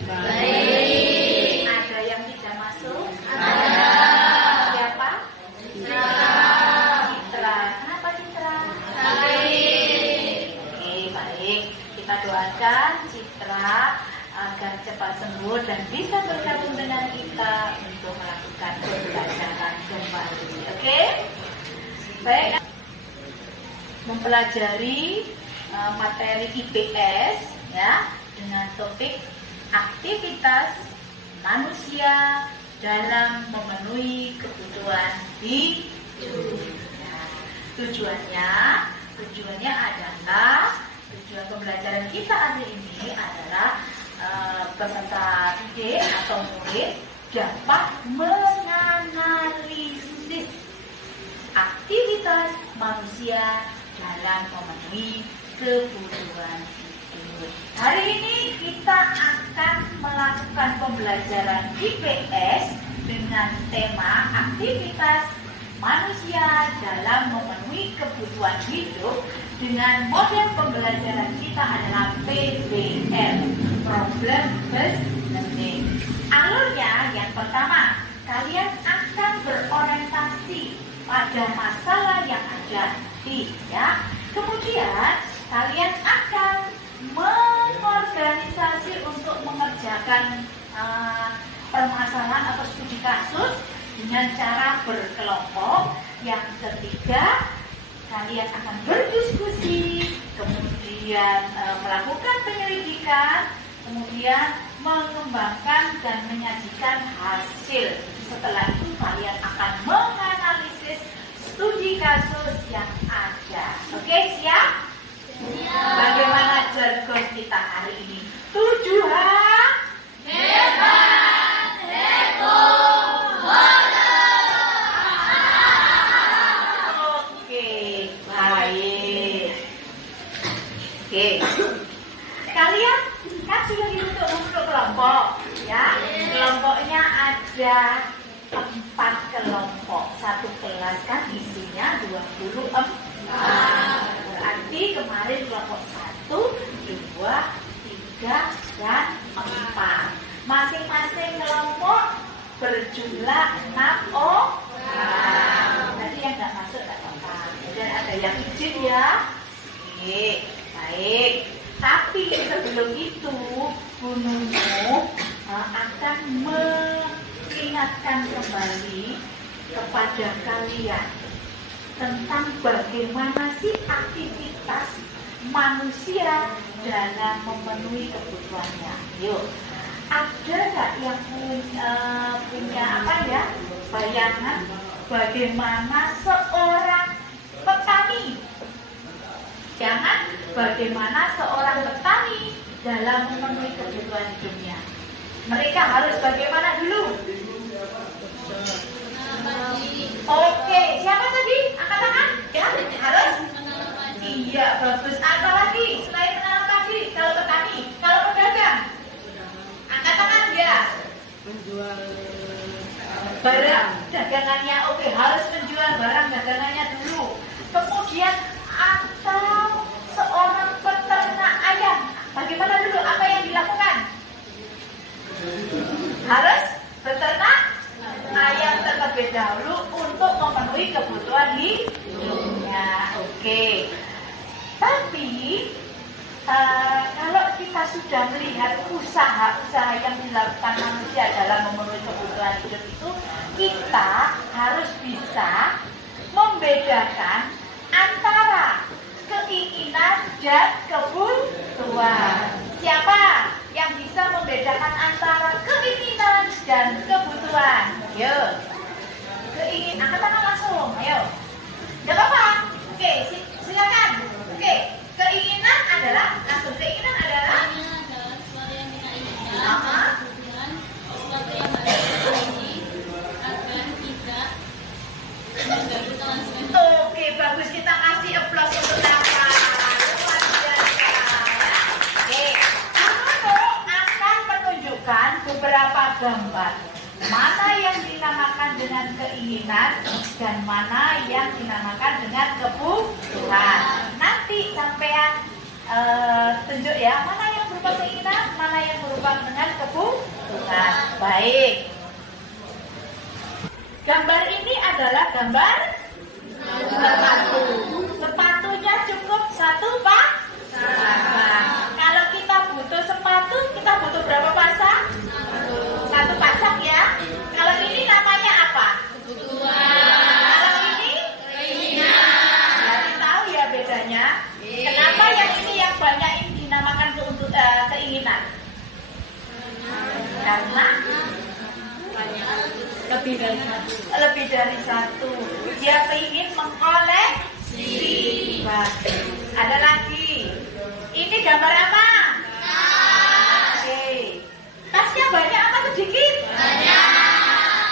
Baik. Ada yang tidak masuk? Ada. Siapa? Citra. Kenapa Citra? Baik. Oke, baik. Kita doakan Citra agar cepat sembuh dan bisa bergabung dengan kita untuk melakukan pembelajaran kembali. Oke? Baik. Mempelajari materi IPS ya dengan topik aktivitas manusia dalam memenuhi kebutuhan hidup. Nah, tujuannya adalah tujuan pembelajaran kita hari ini adalah peserta didik atau murid dapat menganalisis aktivitas manusia dalam memenuhi kebutuhan hidup. Hari ini kita akan melakukan pembelajaran IPS dengan tema aktivitas manusia dalam memenuhi kebutuhan hidup dengan model pembelajaran kita adalah PBL, Problem Based Learning. Alurnya yang pertama, kalian akan berorientasi pada masalah yang ada ya. Kemudian kalian akan mengorganisasi untuk mengerjakan permasalahan atau studi kasus dengan cara berkelompok. Yang ketiga, kalian akan berdiskusi, kemudian melakukan penyelidikan, kemudian mengembangkan dan menyajikan hasil. Setelah itu kalian akan menganalisis studi kasus yang ada. Oke, siap? Siap. Bagaimana jargon kita hari ini? Tujuan Hebat, heboh, Oke, baik. Oke. Kalian kan sudah dibentuk kelompok, ya. Kelompoknya ada 4 kelompok. Satu kelas kan isinya 24. Berarti kemarin kelompok 1, 2, 3, dan 4. Masing-masing kelompok berjumlah 6 orang. Tadi yang nggak masuk nggak apa-apa. Dan ada yang izin ya. Oke, baik. Tapi sebelum itu, Bu Nunu akan mengingatkan kembali kepada kalian tentang bagaimana sih aktivitas manusia dalam memenuhi kebutuhannya. Yuk, ada nggak yang punya apa ya bayangan bagaimana seorang petani? Jangan bagaimana seorang petani dalam memenuhi kebutuhan hidupnya. Mereka harus bagaimana dulu? Oke, siapa tadi? Angkat tangan. Ya, harus. Iya, bagus. Apa lagi selain menanam padi? Kalau petani, kalau pedagang, angkat tangan ya. Menjual Barang dagangannya, oke, harus menjual barang dagangannya dulu. Kemudian atau seorang peternak ayam, bagaimana dulu? Apa yang dilakukan? Harus beternak ayam terlebih dahulu untuk memenuhi kebutuhan hidupnya. Oke. Tapi kalau kita sudah melihat usaha-usaha yang dilakukan manusia dalam memenuhi kebutuhan hidup itu, kita harus bisa membedakan antara keinginan dan kebutuhan. Siapa yang bisa membedakan antara keinginan dan kebutuhan? Ayo. Keinginan, angkat tangan langsung. Ayo. Gak apa-apa. Oke, silakan. Oke, keinginan adalah langsung. Keinginan adalah sesuatu yang kita inginkan, kemudian sesuatu yang harus kita ini agar tidak mengganggu kelangsungan. Oke, bagus. Kita kasih aplaus untuk Nafa. Luar biasa. Oke, Kamu akan menunjukkan beberapa gambar. Mana yang dinamakan dengan keinginan dan mana yang dinamakan dengan kebutuhan. Nanti sampean tunjuk ya, mana yang berupa keinginan, mana yang berupa dengan kebutuhan. Baik. Gambar ini adalah gambar sepatu. Sepatunya cukup satu pasang. Kalau kita butuh sepatu, kita butuh berapa pasang? Satu pasang ya. Kalau ini namanya apa? Kalau ini keinginan. Jadi tahu ya bedanya. Kenapa yang ini yang banyak ini dinamakan keinginan? Karena lebih dari satu. Dia ingin mengkoleksi baju. Ada lagi. Ini gambar apa? Oke. Tasnya banyak apa sedikit? Banyak.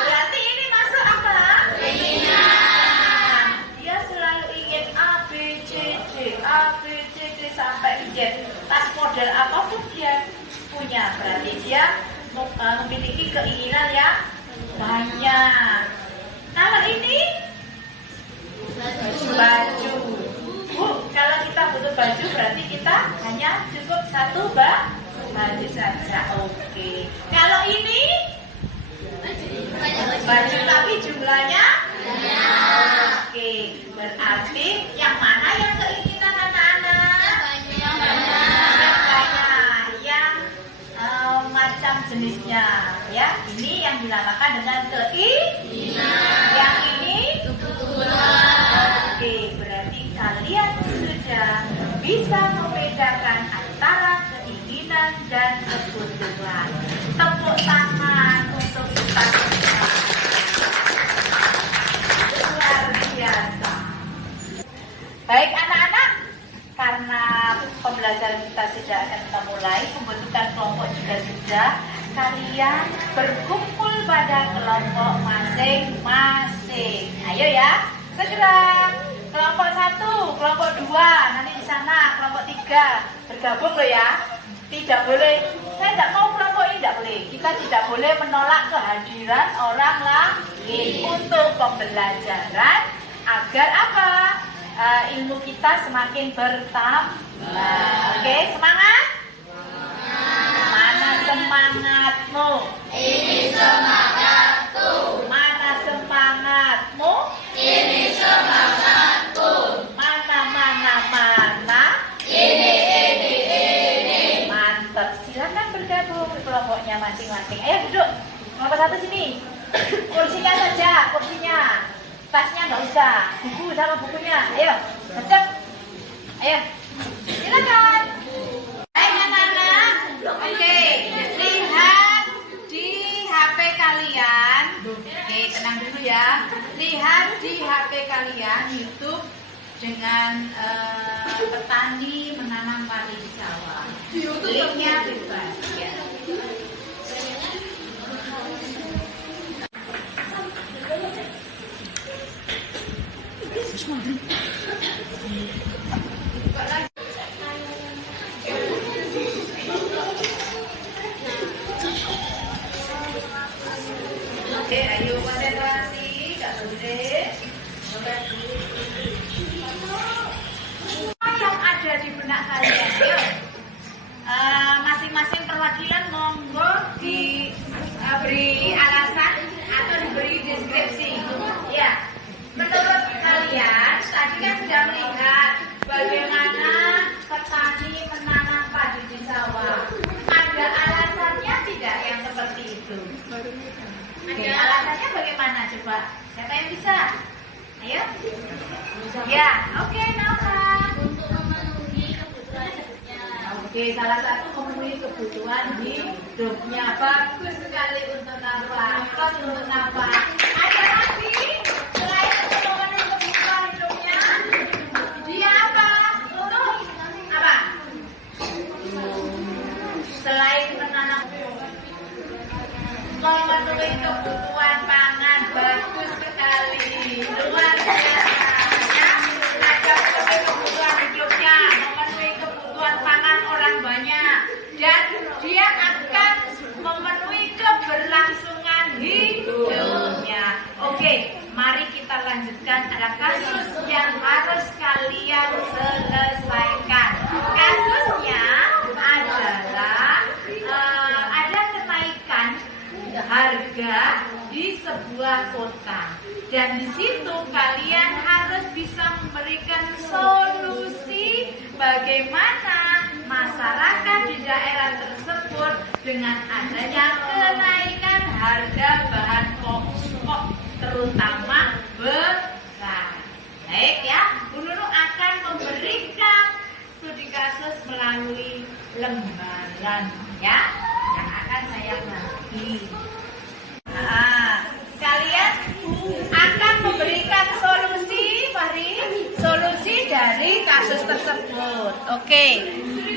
Berarti ini masuk apa? Keinginan. Dia selalu ingin A, B, C, D, A, B, C, D sampai Z. Tas model apapun dia punya. Berarti dia memiliki keinginan yang banyak. Kalau ini baju. Kalau kita butuh baju berarti kita hanya cukup satu baju saja. Oke. Kalau ini baju tapi jumlahnya oke. Berarti yang mana yang keinginan anak-anak? Yang banyak. Yang macam jenisnya ya. Ini yang dinamakan dengan keinginan. Yang ini kebutuhan. Oke, berarti kalian sudah bisa membedakan antara keinginan dan kebutuhan. Tepuk tangan untuk kita semua. Luar biasa. Baik anak-anak, karena pembelajaran kita sudah akan kita mulai, pembentukan kelompok juga sudah. Kalian berkumpul pada kelompok masing-masing. Ayo ya, segera. Kelompok 1, kelompok 2, nanti di sana kelompok 3 bergabung loh ya. Tidak boleh, saya tidak mau kelompok ini, tidak boleh. Kita tidak boleh menolak kehadiran orang lain untuk pembelajaran agar apa? Ilmu kita semakin bertambah. Oke, semangat? Mana semangatmu? Ini semangatku. Mana semangatmu? Ini semangatku. Mana? Ini. Mantap. Silakan bergabung ke kelompoknya masing-masing. Ayo duduk. Kelompok 1 sini. Kursinya saja, kursinya. Tasnya nggak usah. Buku sama bukunya. Ayo, cep. Ayo. Silakan. Hai anak-anak. Oke, lihat di HP kalian. Oke, tenang dulu ya. Lihat di HP kalian YouTube dengan petani menanam padi di sawah. Linknya bebas ya. Oke, ayo konsentrasi, Kak Bude. Yang ada di benak kalian, yuk. Masing-masing perwakilan monggo diberi alasan atau diberi deskripsi. Ya, menurut kalian tadi kan sudah melihat bagaimana petani menanam padi di sawah. Ada alasannya tidak yang seperti itu? Oke, alasannya bagaimana coba? Siapa yang bisa? Ayo. Ya, oke, Nova. Untuk memenuhi kebutuhan hidupnya. Oke, salah satu memenuhi kebutuhan hidupnya. Bagus sekali untuk Nova. Aplaus untuk Nova. Ada lagi selain untuk memenuhi kebutuhan hidupnya, dia apa? Untuk apa? Selain menanam, memenuhi kebutuhan pangan. Bagus sekali, luar biasa ya. Ada memenuhi kebutuhan hidupnya, memenuhi kebutuhan pangan orang banyak, dan dia akan memenuhi keberlangsungan hidupnya. Oke, mari kita lanjutkan. Ada kasus yang harus kalian selesaikan. Kasusnya adalah ada kenaikan harga di sebuah kota. Dan di situ kalian harus bisa memberikan solusi bagaimana masyarakat di daerah tersebut dengan adanya kenaikan harga bahan pokok terutama beras. Baik ya, Bu Nunu akan memberikan studi kasus melalui lembaran ya yang akan saya bagi. Nah, kalian akan memberikan solusi, Fahri, solusi dari kasus tersebut. Oke.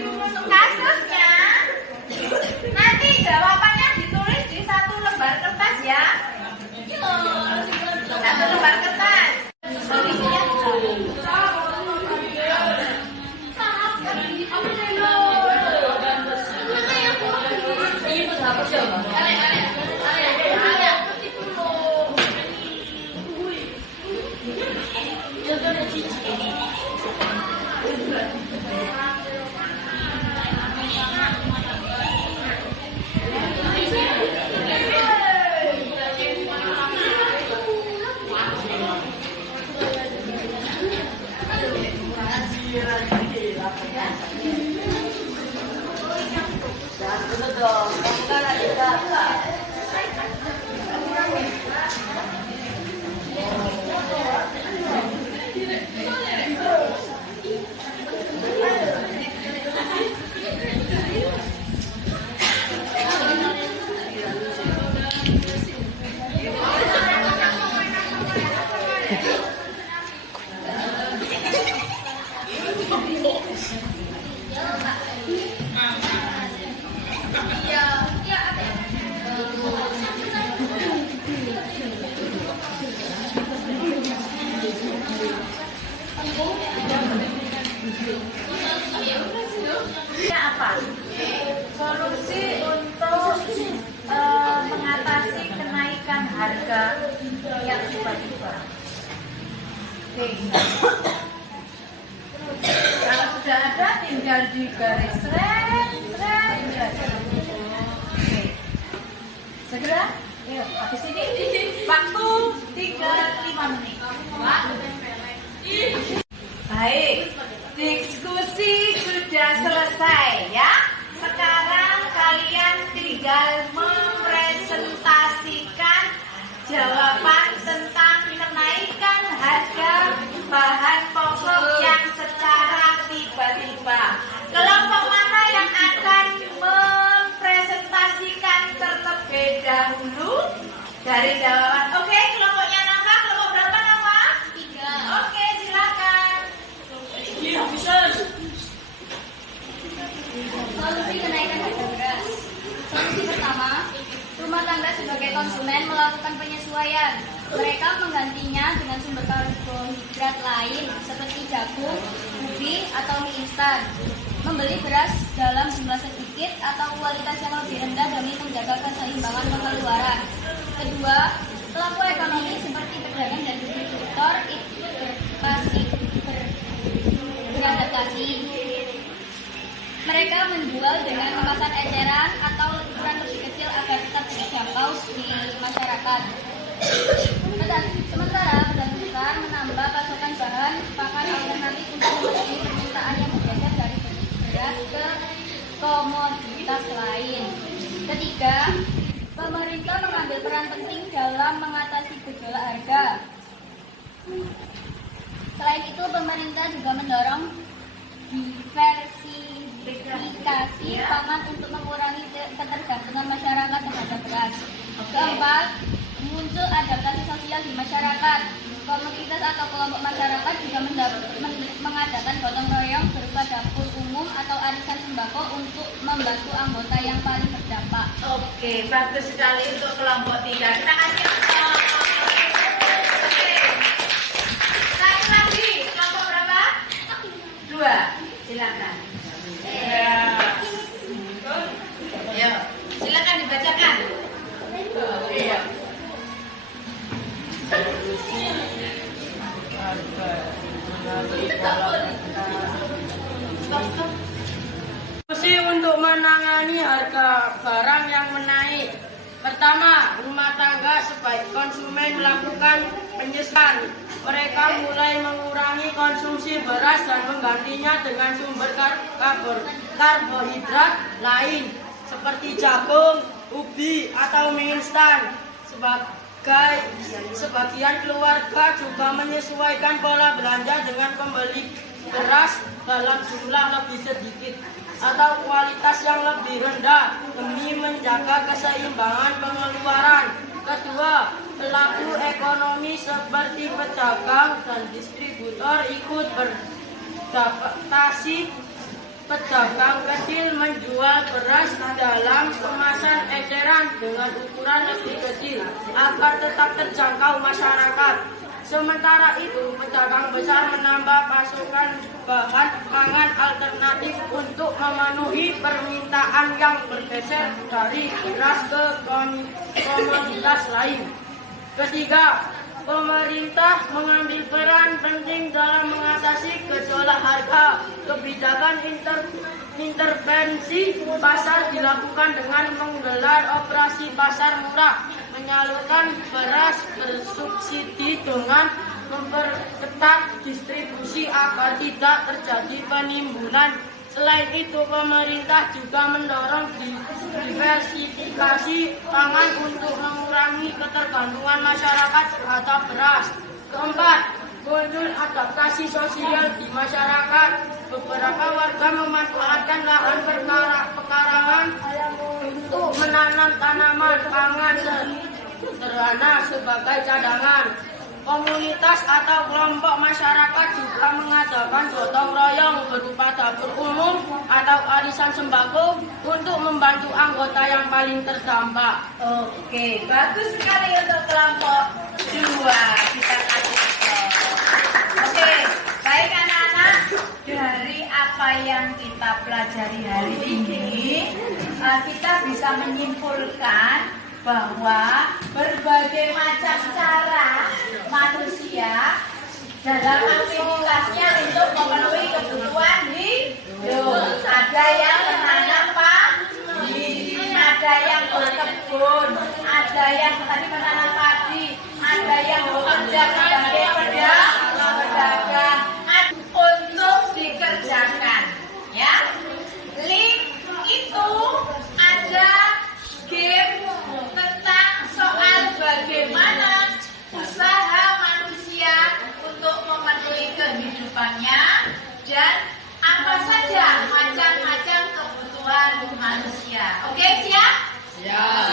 Untuk kasusnya, nanti jawabannya ditulis di satu lembar kertas ya. Satu lembar kertas. Solusinya apa? Solusi untuk mengatasi kenaikan harga yang tiba-tiba. Oke. Kalau sudah ada, tinggal di garis Oke. Segera. Yuk, habis ini waktu 35 menit. Baik. Diskusi sudah selesai ya. Sekarang kalian tinggal mempresentasikan jawaban tentang kenaikan harga bahan pokok yang secara tiba-tiba. Kelompok mana yang akan mempresentasikan terlebih dahulu dari jawaban? Oke, kelompoknya nambah. Kelompok berapa nambah? 3. Oke, silakan. Solusi kenaikan harga beras. Solusi pertama, rumah tangga sebagai konsumen melakukan penyesuaian. Mereka menggantinya dengan sumber karbohidrat lain seperti jagung, ubi, atau mie instan. Membeli beras dalam jumlah sedikit atau kualitas yang lebih rendah demi menjaga keseimbangan pengeluaran. Kedua, pelaku ekonomi seperti pedagang dan distributor ikut beradaptasi. Mereka menjual dengan kemasan eceran atau ukuran lebih kecil agar tetap terjangkau di masyarakat. Sementara pedagang besar menambah pasokan bahan pakan alternatif untuk memenuhi permintaan yang bergeser dari beras ke komoditas lain. Ketiga, pemerintah mengambil peran penting dalam mengatasi gejolak harga. Selain itu, pemerintah juga mendorong diversifikasi pangan untuk mengurangi ketergantungan masyarakat terhadap beras. Keempat, muncul adaptasi sosial di masyarakat. Komunitas atau kelompok masyarakat juga mengadakan gotong royong berupa dapur umum atau arisan sembako untuk membantu anggota yang paling terdampak. Oke, bagus sekali untuk kelompok 3. Kita kasih satu lagi, kelompok berapa? 2. Silakan. Ayo, silakan dibacakan. Iya. Solusi untuk menangani harga barang yang menaik. Pertama, rumah tangga sebagai konsumen melakukan penyesuaian. Mereka mulai mengurangi konsumsi beras dan menggantinya dengan sumber karbohidrat lain seperti jagung, ubi, atau mie instan. Sebagian keluarga juga menyesuaikan pola belanja dengan membeli beras dalam jumlah lebih sedikit atau kualitas yang lebih rendah demi menjaga keseimbangan pengeluaran. Kedua, pelaku ekonomi seperti pedagang dan distributor ikut beradaptasi. Pedagang kecil menjual beras dalam kemasan eceran dengan ukuran lebih kecil agar tetap terjangkau masyarakat. Sementara itu, pedagang besar menambah pasokan bahan pangan alternatif untuk memenuhi permintaan yang bergeser dari beras ke komoditas lain. Ketiga, pemerintah mengambil peran penting dalam mengatasi gejolak harga. Kebijakan intervensi pasar dilakukan dengan menggelar operasi pasar murah, menyalurkan beras bersubsidi dengan memperketat distribusi agar tidak terjadi penimbunan. Selain itu, pemerintah juga mendorong diversifikasi pangan untuk mengurangi ketergantungan masyarakat terhadap beras. Keempat, muncul adaptasi sosial di masyarakat. Beberapa warga memanfaatkan lahan pekarangan untuk menanam tanaman pangan sederhana sebagai cadangan. Komunitas atau kelompok masyarakat juga mengadakan gotong royong berupa dapur umum atau arisan sembako untuk membantu anggota yang paling terdampak. Oke, bagus sekali untuk kelompok 2. Kita kasih applause. Oke, baik anak-anak, dari apa yang kita pelajari hari ini, kita bisa menyimpulkan bahwa berbagai macam cara manusia dalam aktivitasnya untuk memenuhi kebutuhan hidup. Ada yang menanam padi, ada yang berkebun, ada yang tadi menanam padi, ada yang bekerja sebagai pedagang untuk dikerjakan. Ya, link itu ada game tentang soal bagaimana usaha manusia untuk memenuhi kehidupannya dan apa saja macam-macam kebutuhan manusia. Oke, siap? Ya.